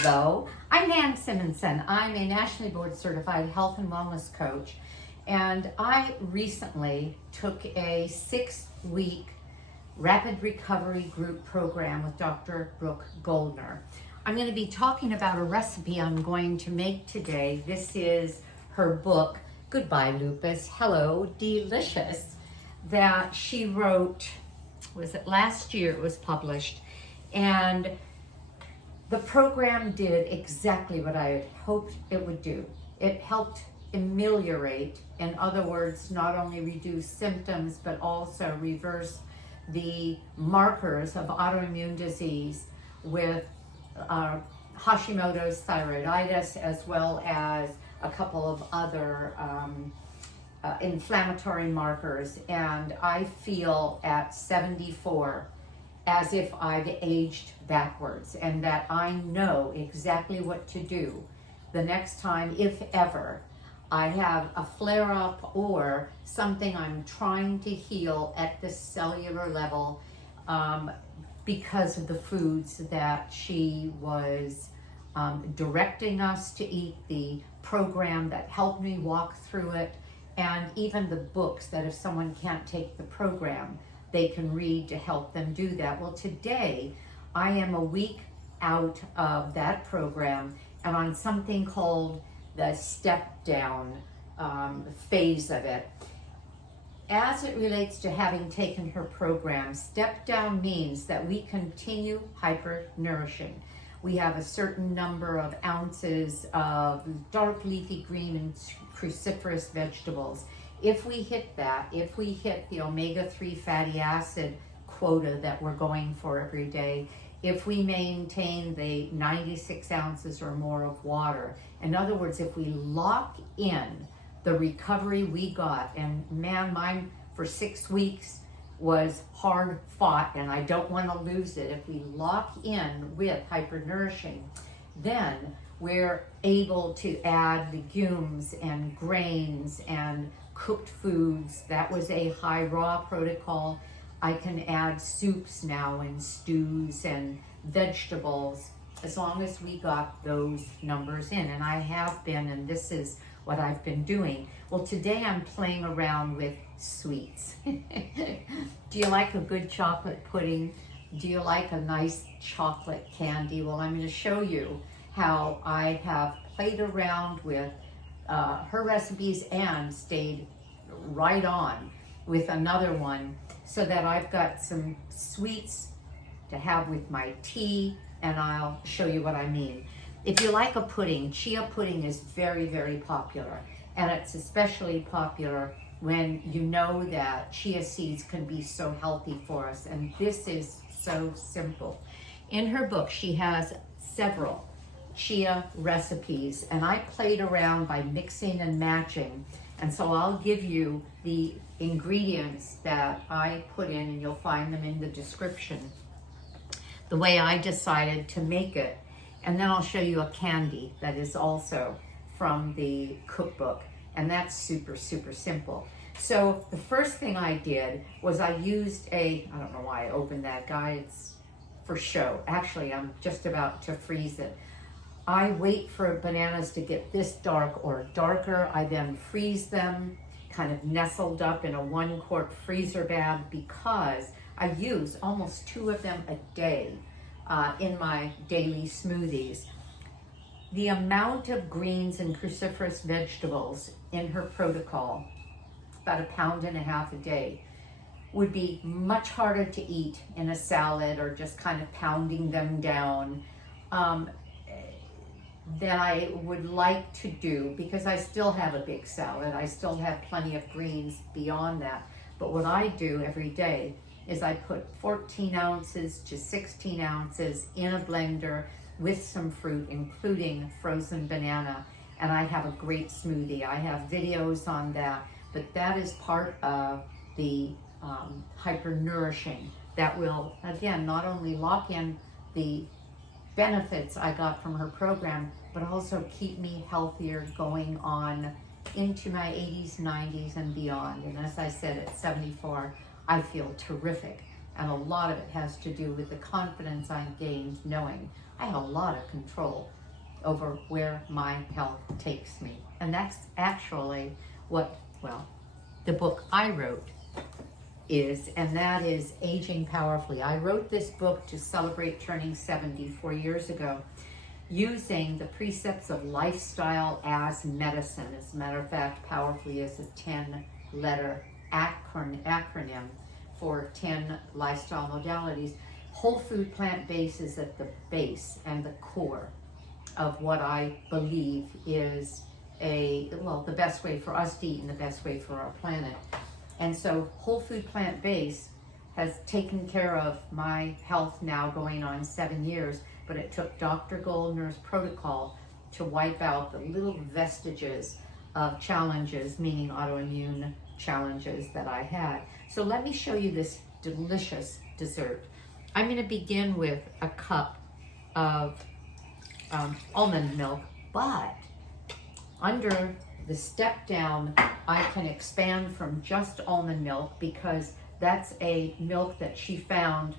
Hello, I'm Nan Simonsen. I'm a nationally board certified health and wellness coach, and I recently took a 6-week rapid recovery group program with Dr. Brook Goldner. I'm going to be talking about a recipe I'm going to make today. This is her book, Goodbye Lupus, Hello Delicious, that she wrote, was it last year it was published, and the program did exactly what I had hoped it would do. It helped ameliorate, in other words, not only reduce symptoms, but also reverse the markers of autoimmune disease with Hashimoto's thyroiditis, as well as a couple of other inflammatory markers. And I feel at 74 as if I've aged backwards, and that I know exactly what to do the next time, if ever, I have a flare-up or something I'm trying to heal at the cellular level because of the foods that she was directing us to eat, the program that helped me walk through it, and even the books that if someone can't take the program, they can read to help them do that. Well, today I am a week out of that program and on something called the step down phase of it. As it relates to having taken her program, step down means that we continue hyper-nourishing. We have a certain number of ounces of dark leafy green and cruciferous vegetables. If we hit that, if we hit the omega-3 fatty acid quota that we're going for every day, if we maintain the 96 ounces or more of water, in other words, if we lock in the recovery we got, and man, mine for 6 weeks was hard fought and I don't want to lose it. If we lock in with hypernourishing, then we're able to add legumes and grains and cooked foods. That was a high raw protocol. I can add soups now and stews and vegetables as long as we got those numbers in, and I have been, and this is what I've been doing. Well, today I'm playing around with sweets. Do you like a good chocolate pudding? Do you like a nice chocolate candy? Well, I'm going to show you how I have played around with her recipes and stayed right on with another one so that I've got some sweets to have with my tea, and I'll show you what I mean. If you like a pudding, chia pudding is very, very popular, and it's especially popular when you know that chia seeds can be so healthy for us, and this is so simple. In her book, she has several chia recipes, and I played around by mixing and matching, and so I'll give you the ingredients that I put in, and you'll find them in the description, the way I decided to make it. And then I'll show you a candy that is also from the cookbook, and that's super, super simple. So the first thing I did was I used I don't know why I opened that, guy, it's for show. Actually, I'm just about to freeze it. I wait for bananas to get this dark or darker. I then freeze them, kind of nestled up in a 1-quart freezer bag, because I use almost 2 of them a day in my daily smoothies. The amount of greens and cruciferous vegetables in her protocol, about 1.5 pounds a day, would be much harder to eat in a salad or just kind of pounding them down than I would like to do, because I still have a big salad. I still have plenty of greens beyond that. But what I do every day is I put 14 ounces to 16 ounces in a blender with some fruit, including frozen banana, and I have a great smoothie. I have videos on that, but that is part of the hyper-nourishing that will, again, not only lock in the benefits I got from her program, but also keep me healthier going on into my 80s, 90s, and beyond. And as I said, at 74, I feel terrific. And a lot of it has to do with the confidence I gained knowing I have a lot of control over where my health takes me. And that's actually what, well, the book I wrote is, and that is Aging Powerfully. I wrote this book to celebrate turning 74 years ago, using the precepts of lifestyle as medicine. As a matter of fact, Powerfully is a 10-letter acronym for 10 lifestyle modalities. Whole food plant-based is at the base and the core of what I believe is the best way for us to eat and the best way for our planet. And so whole food plant-based has taken care of my health now going on 7 years, but it took Dr. Goldner's protocol to wipe out the little vestiges of challenges, meaning autoimmune challenges that I had. So let me show you this delicious dessert. I'm going to begin with a cup of almond milk, but under the step down, I can expand from just almond milk because that's a milk that she found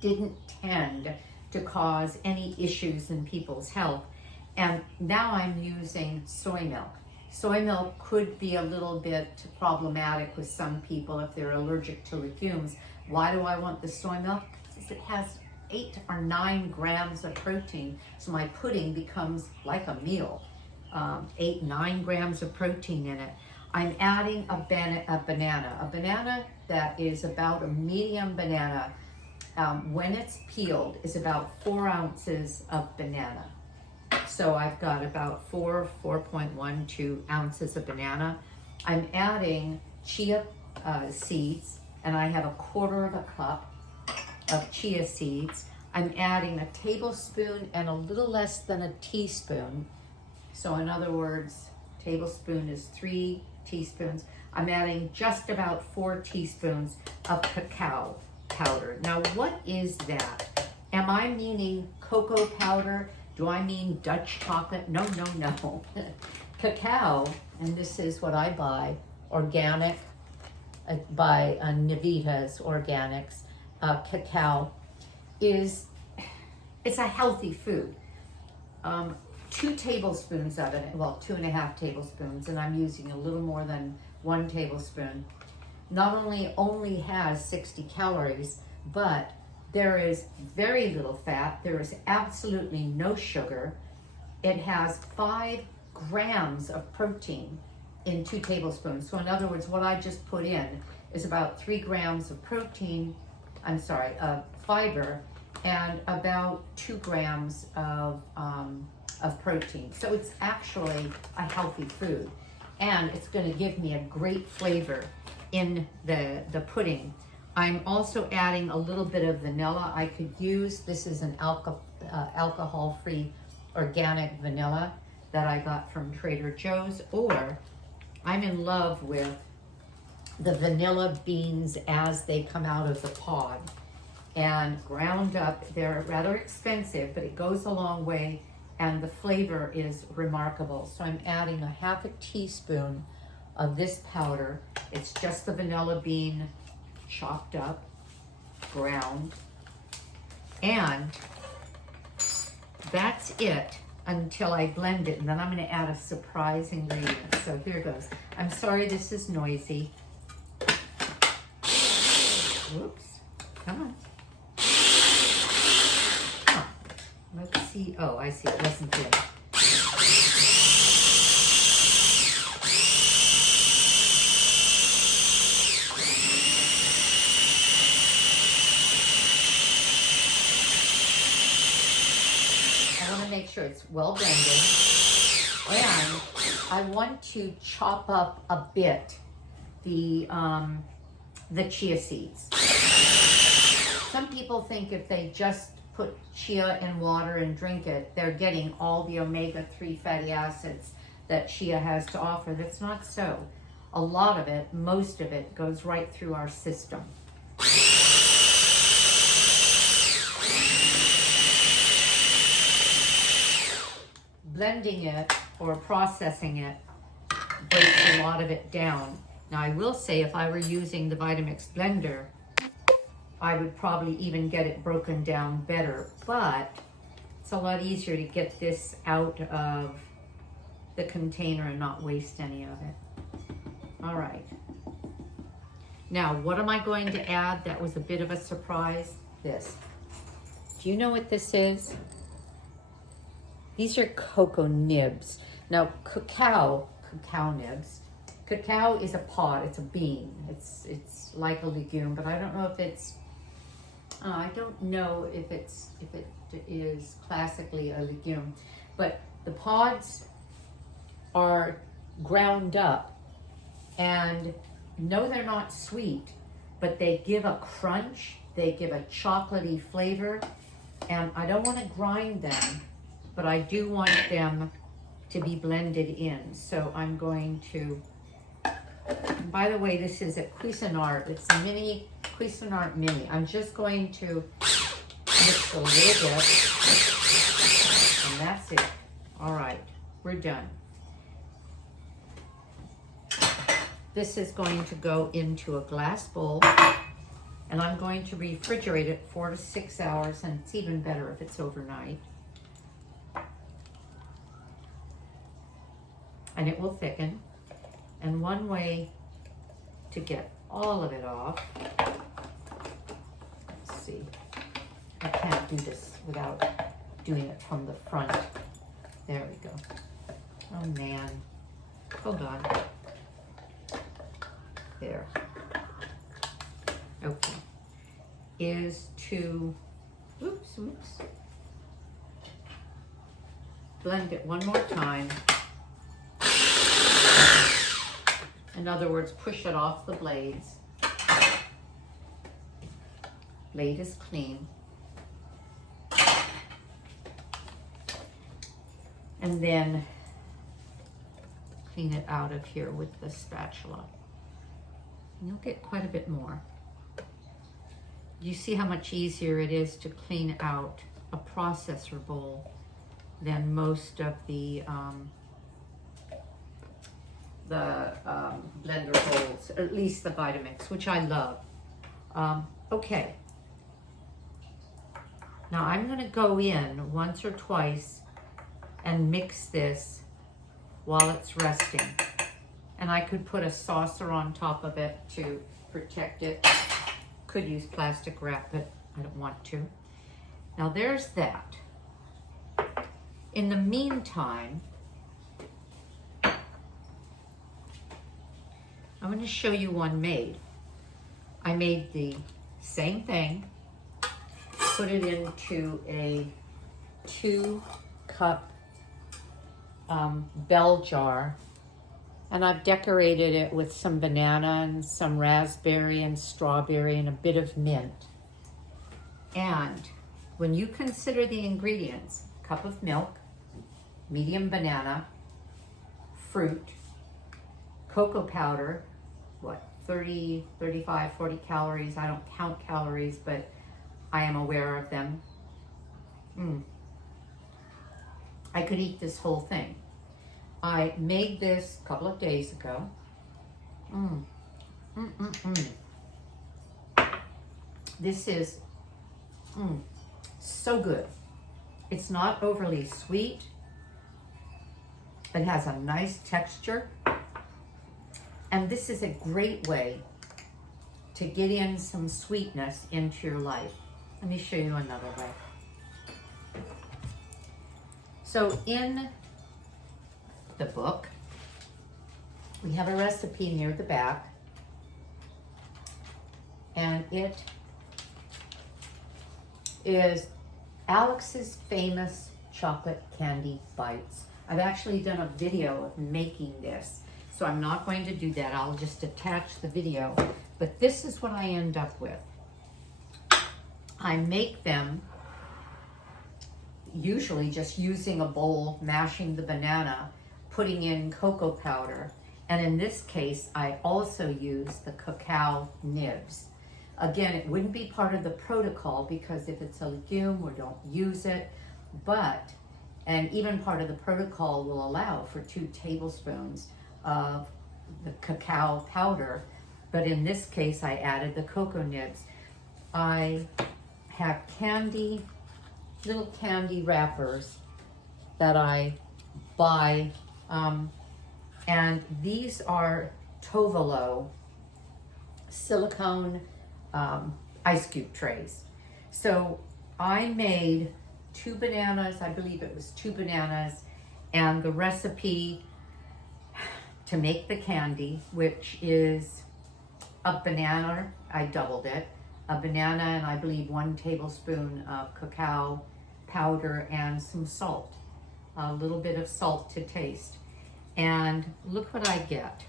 didn't tend to cause any issues in people's health. And now I'm using soy milk. Soy milk could be a little bit problematic with some people if they're allergic to legumes. Why do I want the soy milk? Because it has 8 or 9 grams of protein, so my pudding becomes like a meal. 8-9 grams of protein in it. I'm adding a banana that is about a medium banana. When it's peeled, is about 4 ounces of banana. So I've got about 4.12 ounces of banana. I'm adding chia seeds, and I have 1/4 of a cup of chia seeds. I'm adding a tablespoon and a little less than a teaspoon. So in other words, tablespoon is 3 teaspoons. I'm adding just about 4 teaspoons of cacao powder. Now, what is that? Am I meaning cocoa powder? Do I mean Dutch chocolate? No, no, no. Cacao, and this is what I buy, organic, by Nibs Organics. Cacao it's a healthy food. 2 tablespoons of it, well, 2.5 tablespoons, and I'm using a little more than 1 tablespoon. Not only has 60 calories, but there is very little fat. There is absolutely no sugar. It has 5 grams of protein in 2 tablespoons. So in other words, what I just put in is about 3 grams of protein, fiber, and about 2 grams of protein. So it's actually a healthy food, and it's going to give me a great flavor in the pudding. I'm also adding a little bit of vanilla. I could use, this is an alcohol-free organic vanilla that I got from Trader Joe's, or I'm in love with the vanilla beans as they come out of the pod and ground up. They're rather expensive, but it goes a long way, and the flavor is remarkable. So I'm adding 1/2 teaspoon of this powder. It's just the vanilla bean chopped up, ground, and that's it until I blend it, and then I'm going to add a surprise ingredient. So here goes. I'm sorry this is noisy. Whoops, come on. Oh, let's see. Oh, I see, it wasn't there. Make sure it's well blended, and I want to chop up a bit the chia seeds. Some people think if they just put chia in water and drink it, they're getting all the omega-3 fatty acids that chia has to offer. That's not so. A lot of it, most of it, goes right through our system. Blending it or processing it breaks a lot of it down. Now I will say, if I were using the Vitamix blender, I would probably even get it broken down better, but It's a lot easier to get this out of the container and not waste any of it. All right. Now, what am I going to add? That was a bit of a surprise. This. Do you know what this is? These are cocoa nibs. Now, cacao nibs. Cacao is a pod, it's a bean. It's like a legume, but I don't know if it is classically a legume. But the pods are ground up, and no, they're not sweet, but they give a crunch, they give a chocolatey flavor, and I don't want to grind them, but I do want them to be blended in. So I'm going to, by the way, this is a Cuisinart. It's a mini Cuisinart mini. I'm just going to mix a little bit, and that's it. All right, we're done. This is going to go into a glass bowl, and I'm going to refrigerate it 4 to 6 hours, and it's even better if it's overnight. And it will thicken. And one way to get all of it off, let's see, I can't do this without doing it from the front. There we go. Oh man, hold on. There. Okay. Is to, oops, blend it one more time. In other words, push it off the blades. Blade is clean. And then clean it out of here with the spatula. And you'll get quite a bit more. You see how much easier it is to clean out a processor bowl than most of the blender bowls, or at least the Vitamix, which I love. Okay. Now I'm going to go in once or twice and mix this while it's resting. And I could put a saucer on top of it to protect it. Could use plastic wrap, but I don't want to. Now there's that. In the meantime, I'm going to show you one made. I made the same thing, put it into a 2-cup bell jar, and I've decorated it with some banana and some raspberry and strawberry and a bit of mint. And when you consider the ingredients, cup of milk, medium banana, fruit, cocoa powder, what, 30, 35, 40 calories. I don't count calories, but I am aware of them. I could eat this whole thing. I made this a couple of days ago. This is so good. It's not overly sweet. It has a nice texture. And this is a great way to get in some sweetness into your life. Let me show you another way. So in the book, we have a recipe near the back, and it is Alex's famous chocolate candy bites. I've actually done a video of making this, so I'm not going to do that. I'll just attach the video, but this is what I end up with. I make them usually just using a bowl, mashing the banana, putting in cocoa powder, and in this case, I also use the cacao nibs. Again, it wouldn't be part of the protocol because if it's a legume, we don't use it, but, and even part of the protocol will allow for 2 tablespoons of the cacao powder, but in this case, I added the cocoa nibs. I have candy little candy wrappers that I buy, and these are Tovolo silicone ice cube trays. So I made 2 bananas, I believe it was 2 bananas, and the recipe to make the candy, which is a banana, I doubled it, a banana and I believe 1 tablespoon of cacao powder and some salt, a little bit of salt to taste. And look what I get.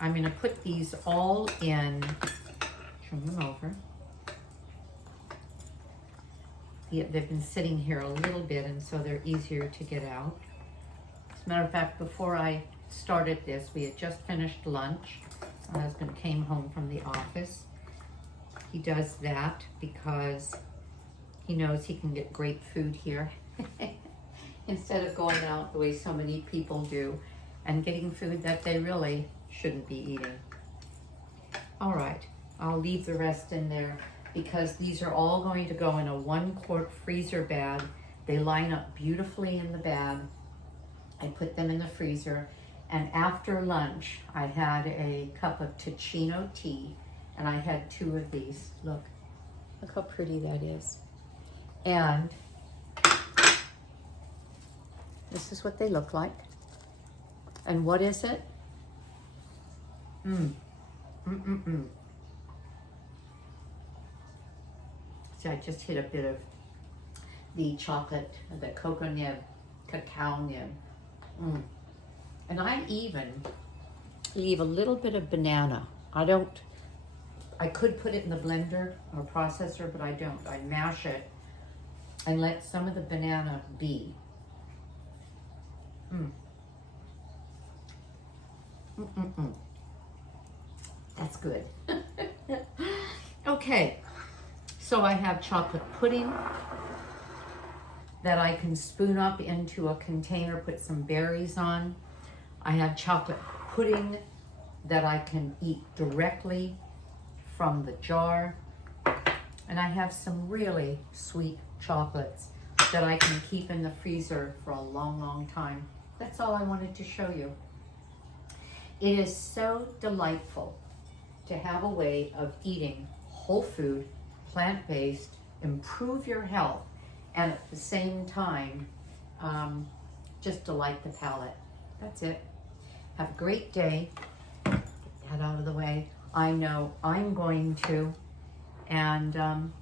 I'm gonna put these all in, turn them over. Yeah, they've been sitting here a little bit and so they're easier to get out. As a matter of fact, before I started this, we had just finished lunch. My husband came home from the office. He does that because he knows he can get great food here instead of going out the way so many people do and getting food that they really shouldn't be eating. All right, I'll leave the rest in there because these are all going to go in a 1-quart freezer bag. They line up beautifully in the bag. I put them in the freezer, and after lunch I had a cup of Ticino tea and I had 2 of these. Look how pretty that is. And this is what they look like. And what is it? See, I just hit a bit of the chocolate, the cocoa nib, cacao nib. And I even leave a little bit of banana. I could put it in the blender or processor, but I don't. I mash it and let some of the banana be. That's good. Okay, so I have chocolate pudding that I can spoon up into a container, put some berries on. I have chocolate pudding that I can eat directly from the jar. And I have some really sweet chocolates that I can keep in the freezer for a long, long time. That's all I wanted to show you. It is so delightful to have a way of eating whole food, plant-based, improve your health, and at the same time, just delight the palate. That's it. Have a great day. Get that out of the way. I know I'm going to. And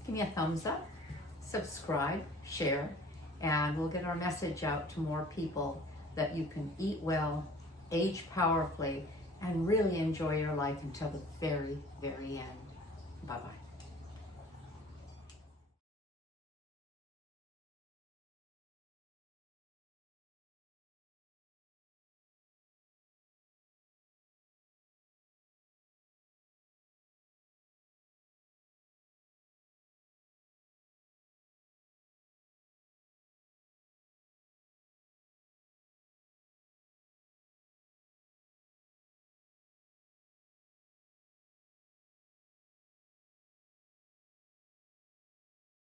give me a thumbs up, subscribe, share, and we'll get our message out to more people that you can eat well, age powerfully, and really enjoy your life until the very, very end. Bye-bye.